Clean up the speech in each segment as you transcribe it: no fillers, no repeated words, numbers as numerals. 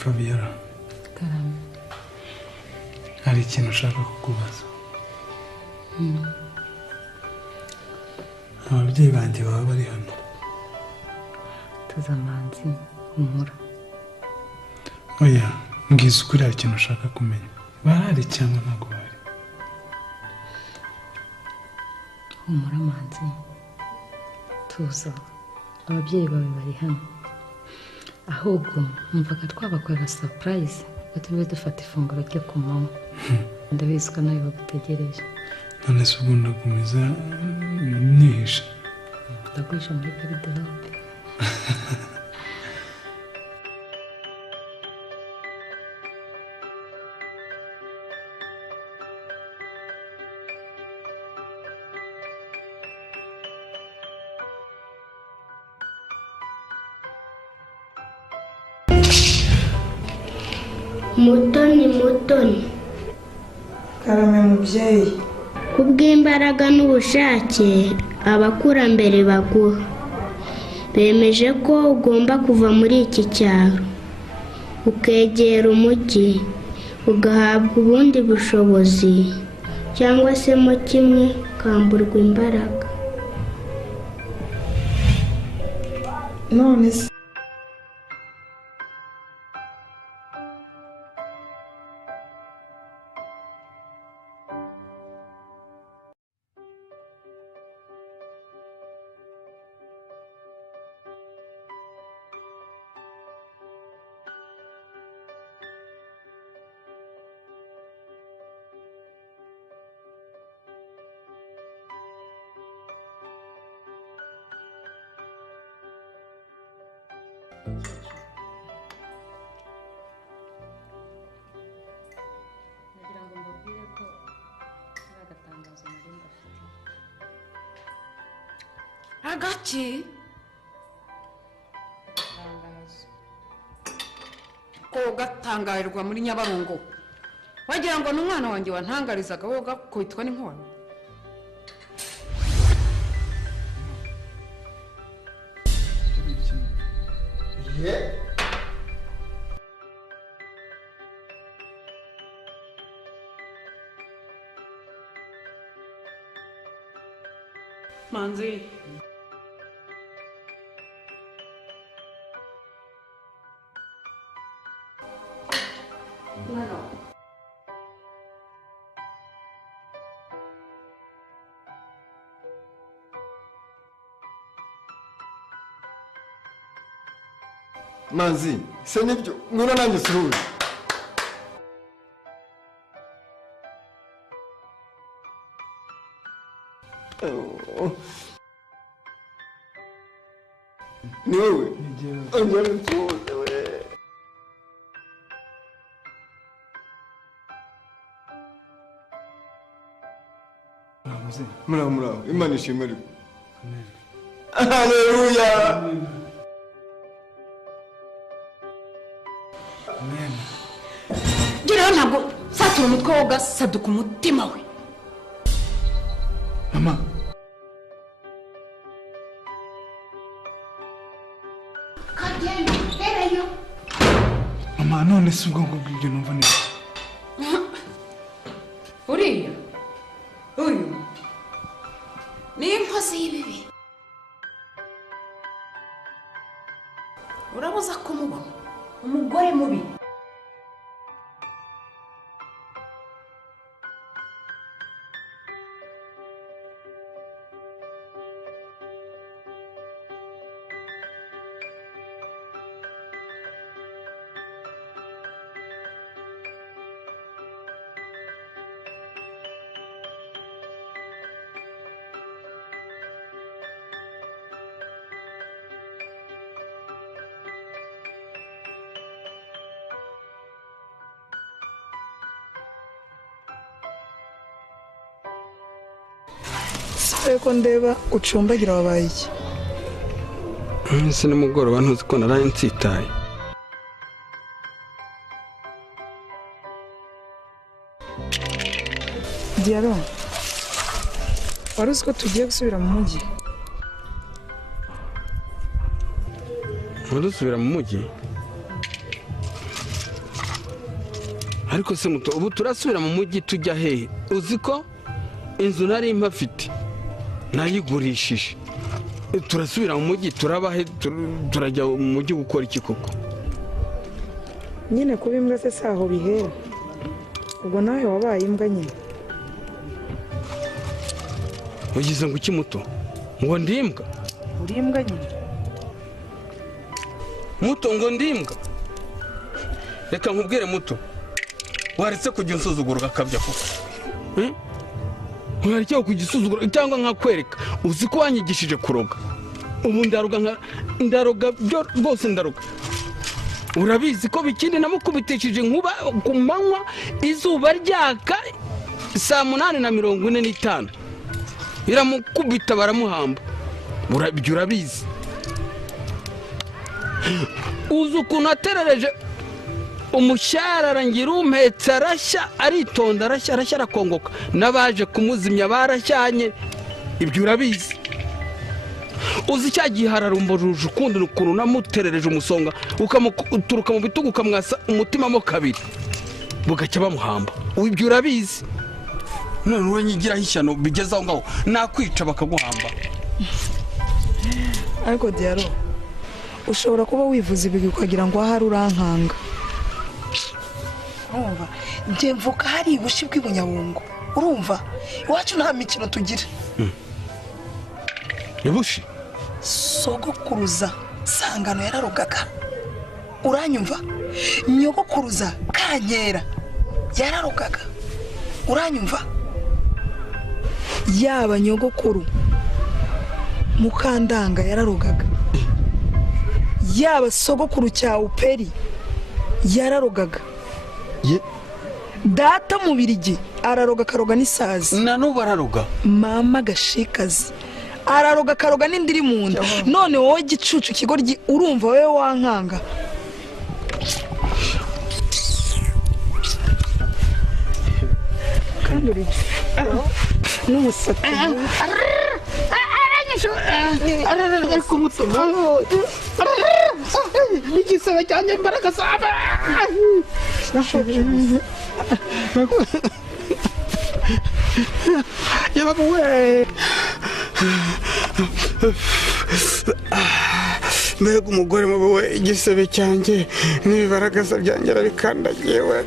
Fabiola. Karame. Hari ikintu ushaka kukubaza. Ababyeyi banjye baba bari hano. Tuzamanzi humura. Oya, mbwiza ukuri hari ikintu ushaka kumenya. Barahari cyangwa ntabwo bari? Humura manzi. Tuza. Ababyeyi bawe bari hano. Ahubwo mvuga twabakorera surprise. Turiwe dufata ifunguro ryo ku manywa. Ndabizi ko nawe bagutegereje. None se ubu ndakomeza nihishe? Ndaguhisha muri garderobe. Mutoni Karame mubyeyi, kubw'imbaraga n'ubushake abakurambere baguha bemeje ko ugomba kuva muri iki cyaro ukegera umujyi ugahabwa ubundi bushobozi cyangwa se mo kimwe ukamburwa imbaraga. none se Nagira ngo mbabwire ko ari agatangazo nari ndafite. Agaki ko gatangarirwa muri Nyabarongo, wagira ngo n'umwana wanjye wantangarizaga wowe gakubitwa n'inkono. Manzi, Manzi, se nibyo ngwino nanjye suhuze. Ni wowe? Ongera nsuhuze we. Muraho, Imana ishimwe ariko. Amen. Haleluya. Amen. gira ntabwo satura umutwe wo gasaduka umutima we. Mama. Kagenda tereyo. Mama, none se ubwo bw'ibyo numva neza. Uriya uyu ni inkozi y'ibibi. Urabuza kumubona umugore mubi. ko ndeba ucumbagira wabaye iki? Ese nimugoroba ntuzi ko naraye nsitaye. Diaro, wari uzi ko tugiye gusubira mu mujyi? Dusubira mu mujyi? ariko se muto ubu turasubira mu mujyi tujya hehe uzi ko inzu nari mpafite nayigurishije turasubira mu mujyi turabahe turajya mu mujyi gukora iki koko nyine kuba imbwa se saho bihera ubwo nawe wabaye imbwa nyine ugize ngo iki muto ngo ndimbwa uri imbwa nyine muto ngo ndimbwa reka nkubwire muto waretse kujya unsuzugura ugakabya koko ntiwarekeye kujya usuzugura cyangwa nkakwereka uzi ko wanyigishije kuroga ubu ndaroga byo rwose ndaroga urabizi ko bikindi namukubitishije inkuba ku manywa izuba ryaka 8:45 iramukubita baramuhamba ibyo urabizi uzi ukuntu aterereje umushyarara ngira umpetse arashya aritonda arashya arakongoka n'abaje kumuzimya barashyanye ibyo urabizi uzi cya gihe hararumburuje ukundi ukuntu namuterereje umusonga ukamuturuka mu bitugu ukamwasa umutima mo kabiri bugacya bamuhamba ibyo urabizi none wowe nyigiraho ishyano bigeze aho ngaho nakwica bakaguhamba ariko Diaro ushobora kuba wivuza ibi ukagira ngo ahari urankanga urumva njye mvuka hari ibushi bw'ibunyabungo urumva iwacu nta mikino tugira ibushi sogokuruza sangano yararogaga uranyumva nyogokuruza kankera yararogaga uranyumva yaba nyogokuru mukandanga yararogaga yaba sogokuru cya uperi yararogaga data mu birigi araroga karoga n'isazi na n'ubu araroga mama gashikazi araroga karoga n'indiri mu nda none wowe gicucu kigoryi urumva wowe wankanga kandi uri n'umusatsi ariko umutima igisebe cyanjye imbaraga zaba yaba we mbega umugore mubi we igisebe cyanjye n'ibibaragaza byanjye arabikandagiye we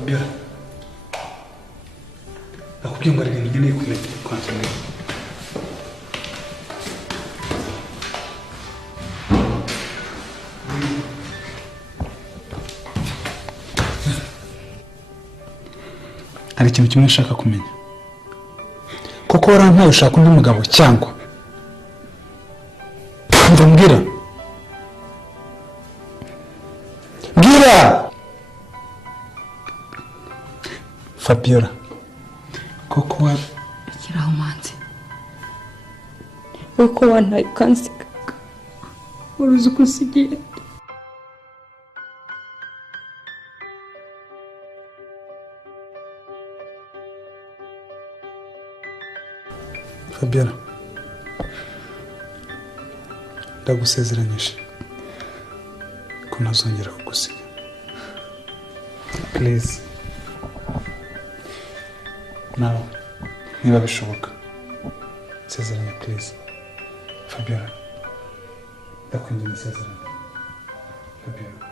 Fabiola nakubwiye ngo hari ibintu nkeneye kumenya kwanza mbere. Hari ikintu kimwe nshaka kumenya, koko warampaye ushaka undi mugabo cyangwa mbwira Fabiola, koko Ikiraho manzi. Uko wantaye ukansiga. Uruzi ukunsigiye. Fabiola, ndagusezeranyije ko ntazongera kugusiga. Please. Nawe niba bishoboka nsezeranya please. Fabiola, ndakwinginze nsezeranya. Fabiola.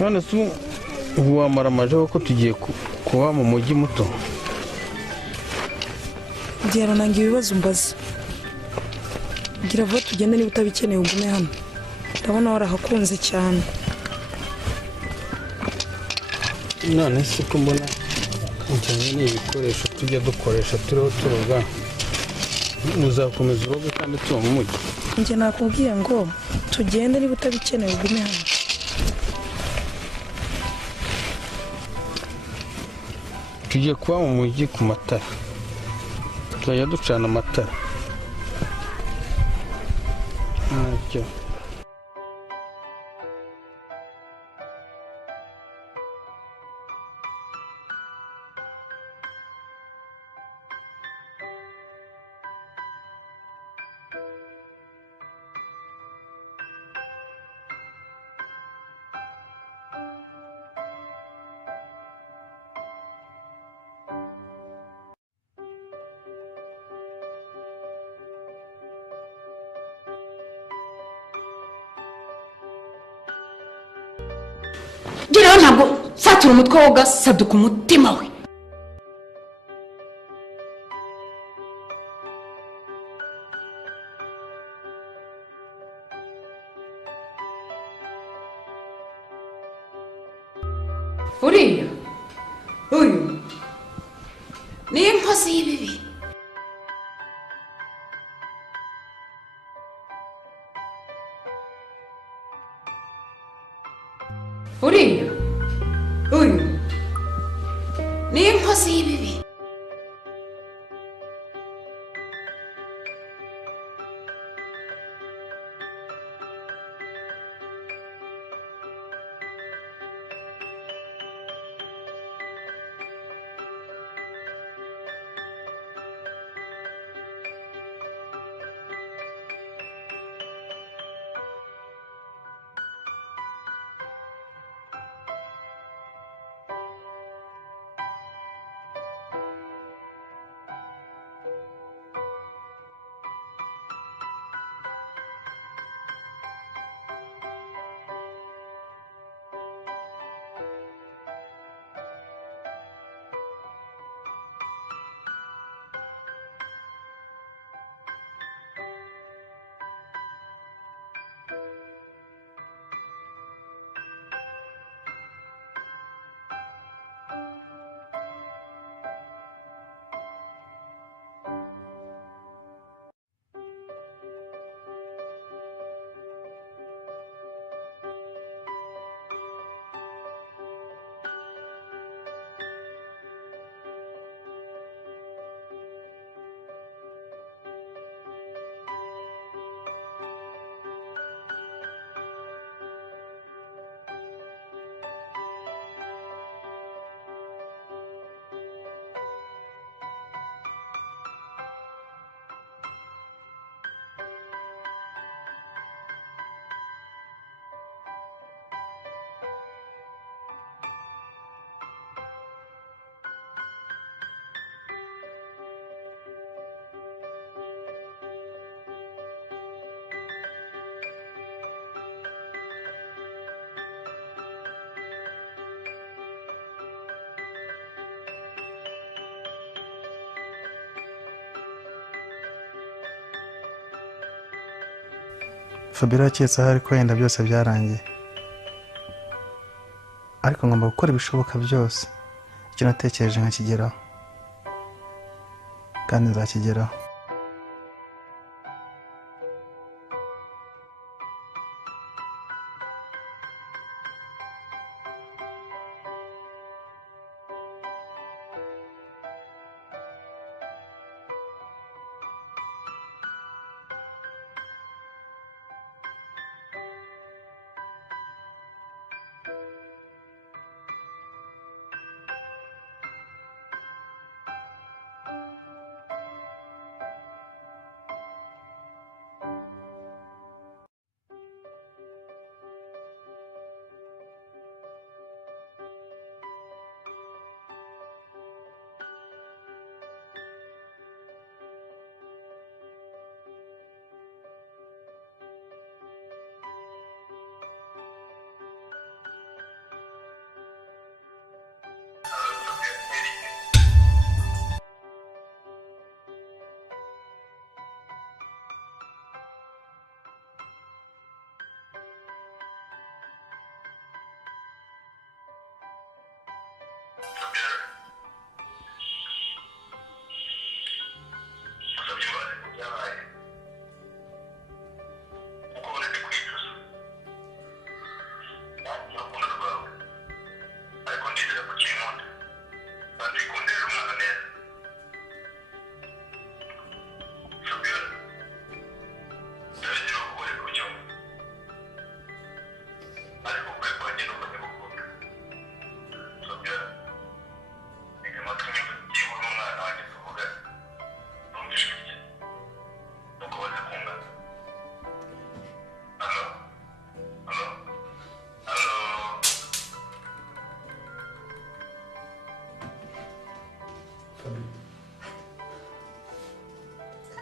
none se ubu wamara amajeho ko tugiye kuba mu mujyi muto. Ngira nange ibibazo mbaza. Gira vuba tugende niba utabikeneye ugume hano. Ndabona warahakunze cyane. None se ko mbona njyanye n'ibikoresho tujya dukoresha turiho turoga, uzakomeza uroge kandi tuba mu mujyi. Njye nakubwiye ngo tugende niba utabikeneye ugume hano. Tugiye kuba mu mujyi ku matara, tuzajya ducana amatara. Ntacyo. Gira ntabwo satira umutwe wo gasaduka umutima we. Uriya uyu ni inkozi y'ibibi. Uriya uyu ni inkozi y'ibibi. Fabiola yaketse ahari ko yenda byose byarangiye, ariko ngomba gukora ibishoboka byose icyo natekereje nkakigeraho, kandi nzakigeraho.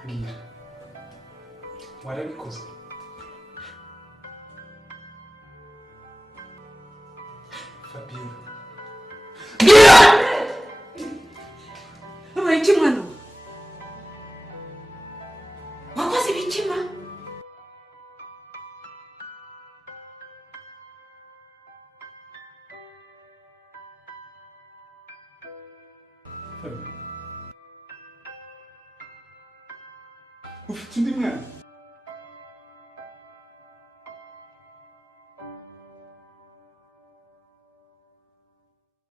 Mbwira, warabikoze? Fabiola, ubaye iki mwana we? Wakoze ibikima? ufite undi mwana?